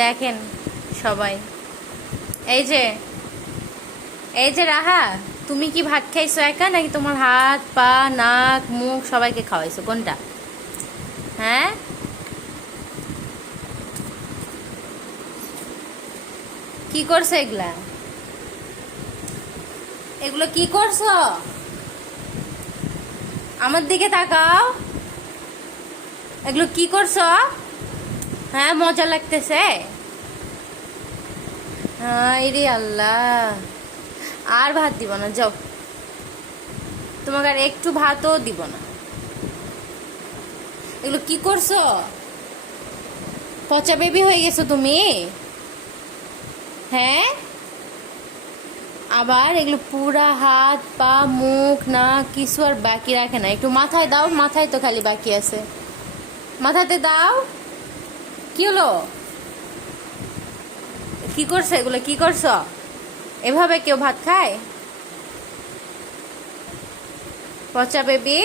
দেখেন সবাই, এই যে রাহা, তুমি কি ভাত খাইছো একা নাকি তোমার হাত পা নাক মুখ সবাইকে খাওয়াইছো, কোনটা? হ্যাঁ, কি করছো এগুলা? এগুলো কি করছো? আমার দিকে তাকাও। এগুলো কি করছো? হ্যাঁ, মজা লাগতেছে? হ্যাঁ রে আল্লাহ, আর ভাত দিব না, যাও। তোমাকে আর একটু ভাতও দিব না। এগুলো কি করছো? পচা বেবি হয়ে গেছো তুমি। হ্যাঁ, আবার এগুলো পুরা হাত পা মুখ না কিছু আর বাকি রাখে না। একটু মাথায় দাও, মাথায় তো খালি বাকি আছে, মাথাতে দাও। কি হলো? কি করছো এগুলো, কি করছো? এভাবে কেউ ভাত খায়? পচা বেবি।